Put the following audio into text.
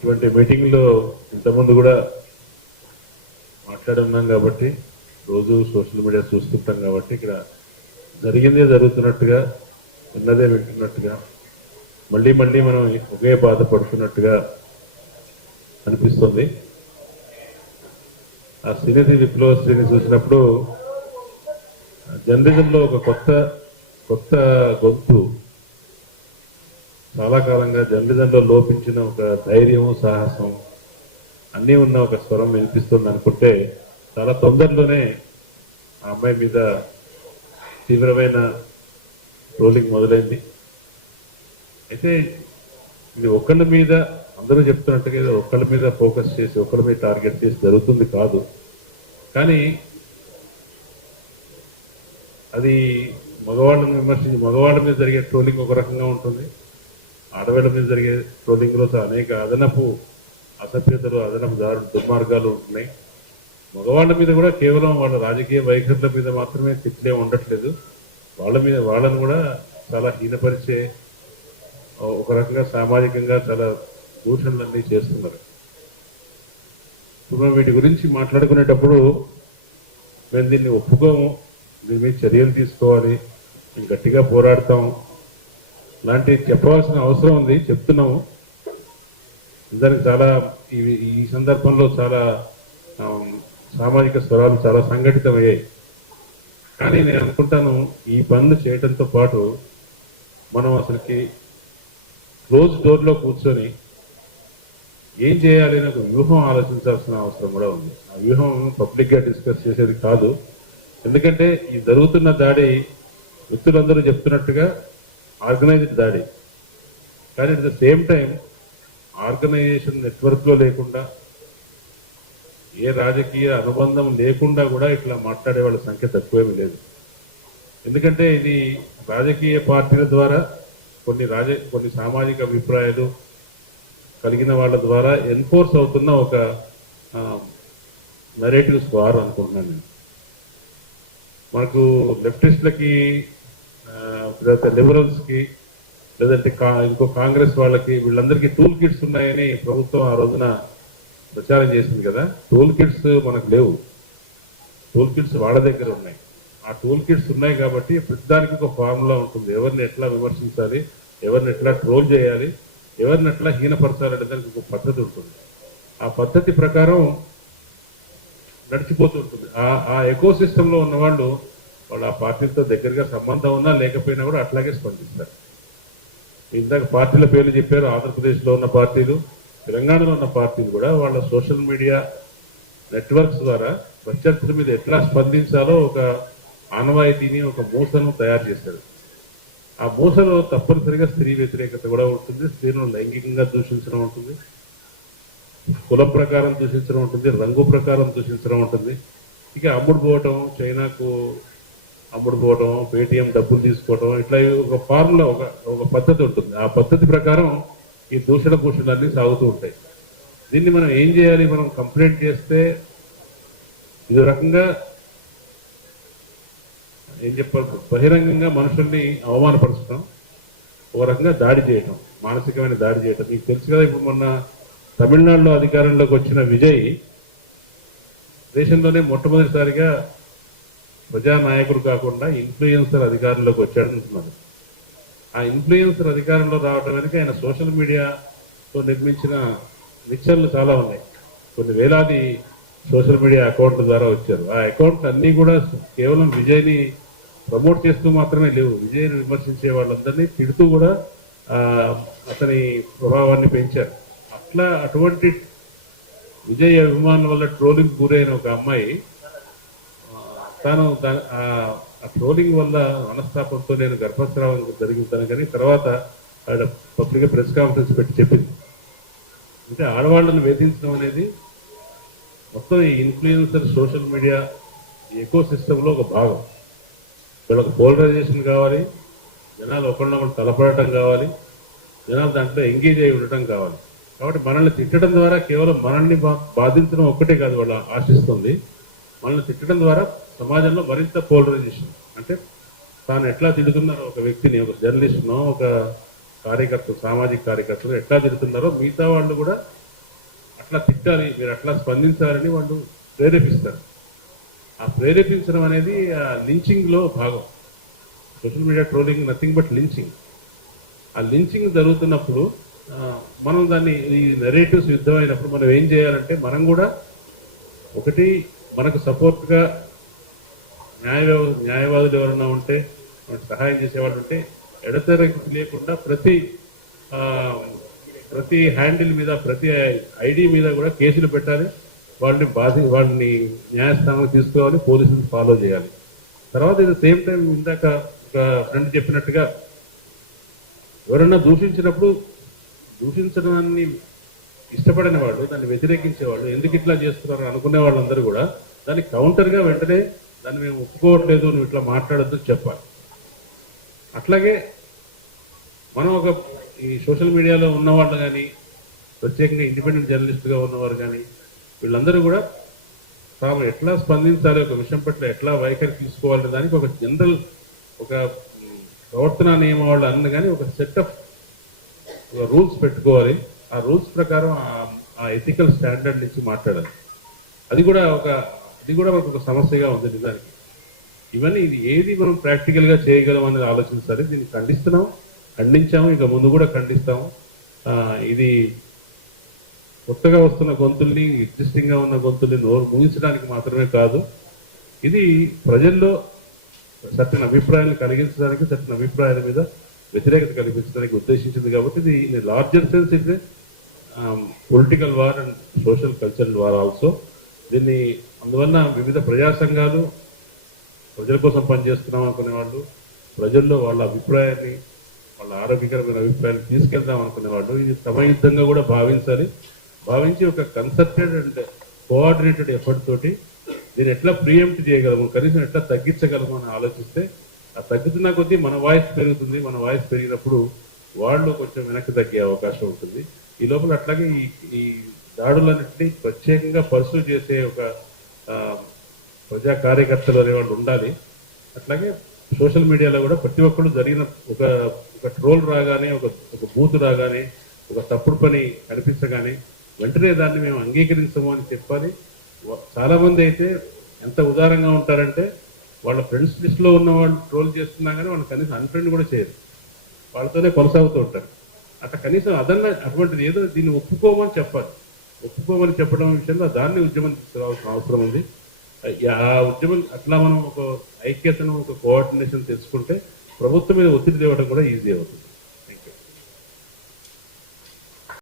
ఇటువంటి మీటింగ్లో ఇంతకుముందు కూడా మాట్లాడి ఉన్నాం కాబట్టి రోజు సోషల్ మీడియా చూస్తుంటాం కాబట్టి ఇక్కడ జరిగిందే జరుగుతున్నట్టుగా ఉన్నదే వింటున్నట్టుగా మళ్ళీ మళ్ళీ మనం ఒకే బాధపడుతున్నట్టుగా అనిపిస్తుంది. ఆ శ్రీనిధి విప్లవ శ్రీని చూసినప్పుడు జర్నలిజంలో ఒక కొత్త గొంతు, చాలా కాలంగా జర్నలిజంలో లోపించిన ఒక ధైర్యం, సాహసం అన్నీ ఉన్న ఒక స్వరం వినిపిస్తుంది అనుకుంటే చాలా తొందరలోనే ఆ అమ్మాయి మీద తీవ్రమైన ట్రోలింగ్ మొదలైంది. అయితే ఇది ఒకళ్ళ మీద అందరూ చెప్తున్నట్టుగా ఏదో ఒకళ్ళ మీద ఫోకస్ చేసి ఒకళ్ళ మీద టార్గెట్ చేసి జరుగుతుంది కాదు. కానీ అది మగవాళ్ళని విమర్శించి మగవాళ్ళ మీద జరిగే ట్రోలింగ్ ఒక రకంగా ఉంటుంది, ఆడవాళ్ళ మీద జరిగే ట్రోలింగ్లో అనేక అదనపు అసభ్యతలు, అదనపు దుర్మార్గాలు ఉంటున్నాయి. మగవాళ్ళ మీద కూడా కేవలం వాళ్ళ రాజకీయ వైఖరుల మీద మాత్రమే తిట్లే ఉండట్లేదు, వాళ్ళను కూడా చాలా హీనపరిచే ఒక రకంగా సామాజికంగా చాలా దూషణలన్నీ చేస్తున్నారు. ఇప్పుడు వీటి గురించి మాట్లాడుకునేటప్పుడు మేము దీన్ని ఒప్పుకోము, దీని మీద చర్యలు తీసుకోవాలి, మేము గట్టిగా పోరాడతాం లాంటివి చెప్పవలసిన అవసరం ఉంది, చెప్తున్నాము. దానికి చాలా ఈ సందర్భంలో చాలా సామాజిక స్వరాలు చాలా సంఘటితమయ్యాయి. కానీ నేను అనుకుంటాను ఈ పనులు చేయడంతో పాటు మనం అసలుకి క్లోజ్ డోర్లో కూర్చొని ఏం చేయాలి అని ఒక వ్యూహం ఆలోచించాల్సిన అవసరం కూడా ఉంది. ఆ వ్యూహం పబ్లిక్గా డిస్కస్ చేసేది కాదు. ఎందుకంటే ఈ జరుగుతున్న దాడి వ్యక్తులందరూ చెప్తున్నట్టుగా ఆర్గనైజ్డ్ దాడి, కానీ at the same time organisation నెట్వర్క్లో లేకుండా ఏ రాజకీయ అనుబంధం లేకుండా కూడా ఇట్లా మాట్లాడే వాళ్ళ సంఖ్య తక్కువేమీ లేదు. ఎందుకంటే ఇది రాజకీయ పార్టీల ద్వారా కొన్ని సామాజిక అభిప్రాయాలు కలిగిన వాళ్ళ ద్వారా ఎన్ఫోర్స్ అవుతున్న ఒక నరేటివ్స్ వార్ అనుకుంటున్నాను నేను. మనకు లెఫ్టిస్టులకి, లేకపోతే లిబరల్స్కి, లేదంటే ఇంకో కాంగ్రెస్ వాళ్ళకి, వీళ్ళందరికీ టూల్ కిట్స్ ఉన్నాయని ప్రభుత్వం ఆ రోజున ప్రచారం చేసింది కదా. టూల్ కిట్స్ మనకు లేవు, టూల్ కిట్స్ వాళ్ళ దగ్గర ఉన్నాయి. ఆ టూల్ కిట్స్ ఉన్నాయి కాబట్టి ప్రతిదానికి ఒక ఫార్ములా ఉంటుంది, ఎవరిని ఎట్లా విమర్శించాలి, ఎవరిని ఎట్లా ట్రోల్ చేయాలి, ఎవరిని ఎట్లా హీనపరచాలంటే దానికి ఒక పద్ధతి ఉంటుంది. ఆ పద్ధతి ప్రకారం నడిచిపోతూ ఉంటుంది. ఆ ఎకో సిస్టంలో ఉన్న వాళ్ళు ఆ పార్టీలతో దగ్గరగా సంబంధం ఉన్నా లేకపోయినా కూడా అట్లాగే స్పందిస్తారు. ఇందాక పార్టీల పేర్లు చెప్పారు. ఆంధ్రప్రదేశ్లో ఉన్న పార్టీలు, తెలంగాణలో ఉన్న పార్టీలు కూడా వాళ్ళ సోషల్ మీడియా నెట్వర్క్స్ ద్వారా ప్రత్యర్థుల మీద ఎట్లా స్పందించాలో ఒక ఆనవాయితీని, ఒక మూసను తయారు చేశారు. ఆ మూసలో తప్పనిసరిగా స్త్రీ వ్యతిరేకత కూడా ఉంటుంది, స్త్రీలను లైంగికంగా దూషించడం ఉంటుంది, కులం ప్రకారం దూషించడం ఉంటుంది, రంగు ప్రకారం దూషించడం ఉంటుంది. ఇక అమ్ముడు పోవటం, చైనాకు అమ్ముడు పోవటం, పేటీఎం డబ్బులు తీసుకోవటం, ఇట్లా ఒక ఫార్ములా, ఒక పద్ధతి ఉంటుంది. ఆ పద్ధతి ప్రకారం ఈ దూషణ భూషణలన్నీ సాగుతూ ఉంటాయి. దీన్ని మనం ఏం చేయాలి? మనం కంప్లైంట్ చేస్తే ఇది రకంగా ఏం చెప్పాలి, బహిరంగంగా మనుషుల్ని అవమానపరచడం, ఒక రకంగా దాడి చేయటం, మానసికమైన దాడి చేయటం. మీకు తెలుసు కదా, ఇప్పుడు మొన్న తమిళనాడులో అధికారంలోకి వచ్చిన విజయ్ దేశంలోనే మొట్టమొదటిసారిగా ప్రజానాయకుడు కాకుండా ఇన్ఫ్లుయెన్సర్ అధికారంలోకి వచ్చాడంటున్నారు. ఆ ఇన్ఫ్లుయెన్సర్ అధికారంలో రావడం వెనుక ఆయన సోషల్ మీడియాతో నిర్మించిన నిచ్చర్లు చాలా ఉన్నాయి. కొన్ని వేలాది సోషల్ మీడియా అకౌంట్ల ద్వారా వచ్చారు. ఆ అకౌంట్లు అన్నీ కూడా కేవలం విజయ్ని ప్రమోట్ చేస్తూ మాత్రమే లేవు, విజయ్ని విమర్శించే వాళ్ళందరినీ తిడుతూ కూడా అతని ప్రభావాన్ని పెంచారు. అటువంటి విజయ్ అభిమానుల వల్ల ట్రోలింగ్ గురైన ఒక అమ్మాయి తాను ఆ ట్రోలింగ్ వల్ల మనస్తాపంతో నేను గర్భస్రావం జరిగిందని, కానీ తర్వాత ఆవిడ పబ్లిక్ ప్రెస్ కాన్ఫరెన్స్ పెట్టి చెప్పింది. అంటే ఆడవాళ్ళను వేధించడం అనేది మొత్తం ఈ ఇన్ఫ్లుయెన్సర్ సోషల్ మీడియా ఎకో సిస్టంలో ఒక భాగం. వీళ్ళకి పోలరైజేషన్ కావాలి, జనాలు ఒకరినొకరు తలపడటం కావాలి, జనాలు దాంట్లో ఎంగేజ్ అయి ఉండటం కావాలి. కాబట్టి మనల్ని తిట్టడం ద్వారా కేవలం మనల్ని బాధించడం ఒక్కటే కాదు వాళ్ళు ఆశిస్తుంది, మనల్ని తిట్టడం ద్వారా సమాజంలో మరింత పోలరైజేషన్, అంటే తాను ఎట్లా తిడుతున్నారో ఒక వ్యక్తిని, ఒక జర్నలిస్ట్నో, ఒక కార్యకర్త, సామాజిక కార్యకర్తలు ఎట్లా తిడుతున్నారో మిగతా వాళ్ళు కూడా అట్లా తిట్టాలి, మీరు అట్లా స్పందించాలని వాళ్ళు ప్రేరేపిస్తారు. ఆ ప్రేరేపించడం అనేది ఆ లించింగ్ లో భాగం. Social media trolling nothing but lynching. ఆ లించింగ్ జరుగుతున్నప్పుడు మనం దాన్ని ఈ నెరేటివ్స్ యుద్ధం అయినప్పుడు మనం ఏం చేయాలంటే మనం కూడా ఒకటి మనకు సపోర్ట్గా న్యాయవాదులు ఎవరైనా ఉంటే మనకు సహాయం చేసేవాళ్ళు ఉంటే ఎడతెరకి లేకుండా ప్రతి హ్యాండిల్ మీద ప్రతి ఐడి మీద కూడా కేసులు పెట్టాలి. వాళ్ళని న్యాయస్థానంలో తీసుకోవాలి, పోలీసులు ఫాలో చేయాలి. తర్వాత ఇది సేమ్ టైం ఇందాక ఒక ఫ్రెండ్ చెప్పినట్టుగా ఎవరన్నా దూషించినప్పుడు దూషించడాన్ని ఇష్టపడిన వాళ్ళు, దాన్ని వ్యతిరేకించే వాళ్ళు, ఎందుకు ఇట్లా చేస్తున్నారు అనుకునే వాళ్ళందరూ కూడా దానికి కౌంటర్గా వెంటనే దాన్ని మేము ఒప్పుకోవట్లేదు, నువ్వు ఇట్లా మాట్లాడొద్దు చెప్పాలి. అట్లాగే మనం ఈ సోషల్ మీడియాలో ఉన్నవాళ్ళు కానీ, ప్రత్యేకంగా ఇండిపెండెంట్ జర్నలిస్ట్గా ఉన్నవారు కానీ, వీళ్ళందరూ కూడా తాము ఎట్లా స్పందించాలి, ఒక విషయం పట్ల ఎట్లా వైఖరి తీసుకోవాలనే దానికి ఒక జనరల్ ఒక ప్రవర్తన నియమావళి అన్న కానీ ఒక సెట్ ఆఫ్ రూల్స్ పెట్టుకోవాలి. ఆ రూల్స్ ప్రకారం ఆ ఎథికల్ స్టాండర్డ్ నుంచి మాట్లాడాలి. అది కూడా మనకు ఒక సమస్యగా ఉంది నిజానికి. ఇవన్నీ ఇది ఏది మనం ప్రాక్టికల్గా చేయగలం అనేది ఆలోచించాలి. దీన్ని ఖండించాము, ఇక ముందు కూడా ఖండిస్తాము. ఇది కొత్తగా వస్తున్న గొంతుల్ని, ఎగ్జిస్టింగ్గా ఉన్న గొంతుల్ని నోరు ముగించడానికి మాత్రమే కాదు, ఇది ప్రజల్లో సరైన అభిప్రాయాలు కలిగించడానికి, సరైన అభిప్రాయాల మీద వ్యతిరేకత కల్పించడానికి ఉద్దేశించింది. కాబట్టి ఇది larger sense it political war and social cultural war also. దీన్ని అందువల్ల వివిధ ప్రజా సంఘాలు, ప్రజల కోసం పనిచేస్తున్నాం అనుకునే వాళ్ళు, ప్రజల్లో వాళ్ళ అభిప్రాయాన్ని, వాళ్ళ ఆరోగ్యకరమైన అభిప్రాయాన్ని తీసుకెళ్దాం అనుకునే వాళ్ళు ఇది సమయుద్ధంగా కూడా భావించి ఒక కన్సర్టెడ్ అండ్ కోఆర్డినేటెడ్ ఎఫర్ట్ తోటి దీన్ని ఎట్లా ప్రియంప్ట్ చేయగలము, కనీసం ఎట్లా తగ్గించగలము అని ఆలోచిస్తే ఆ తగ్గుతున్న కొద్దీ మన వాయిస్ పెరుగుతుంది. మన వాయిస్ పెరిగినప్పుడు వాళ్ళు కొంచెం వెనక్కి తగ్గే అవకాశం ఉంటుంది. ఈ లోపల అట్లాగే ఈ దాడులన్నింటినీ ప్రత్యేకంగా పర్సూ చేసే ఒక ప్రజా కార్యకర్తలు అనేవాళ్ళు ఉండాలి. అట్లాగే సోషల్ మీడియాలో కూడా ప్రతి ఒక్కరు జరిగిన ఒక ట్రోల్ రాగానే, ఒక బూత్ రాగానే, ఒక తప్పుడు పని కనిపించగానే వెంటనే దాన్ని మేము అంగీకరించము అని చెప్పాలి. చాలా మంది అయితే ఎంత ఉదారంగా ఉంటారంటే వాళ్ళ ఫ్రెండ్స్ లిస్ట్లో ఉన్న వాళ్ళు ట్రోల్ చేస్తున్నా కానీ వాళ్ళు కనీసం అన్ఫ్రెండ్ కూడా చేయరు, వాళ్ళతోనే కొనసాగుతూ ఉంటారు. అట్లా కనీసం అటువంటిది ఏదో దీన్ని ఒప్పుకోమని చెప్పాలి. ఒప్పుకోమని చెప్పడం విషయంలో దాన్ని ఉద్యమం తీసుకురావాల్సిన అవసరం ఉంది. ఆ ఉద్యమం అట్లా మనం ఒక ఐక్యతను, ఒక కోఆర్డినేషన్ తెచ్చుకుంటే ప్రభుత్వం మీద ఒత్తిడి తేవడం కూడా ఈజీ అవుతుంది.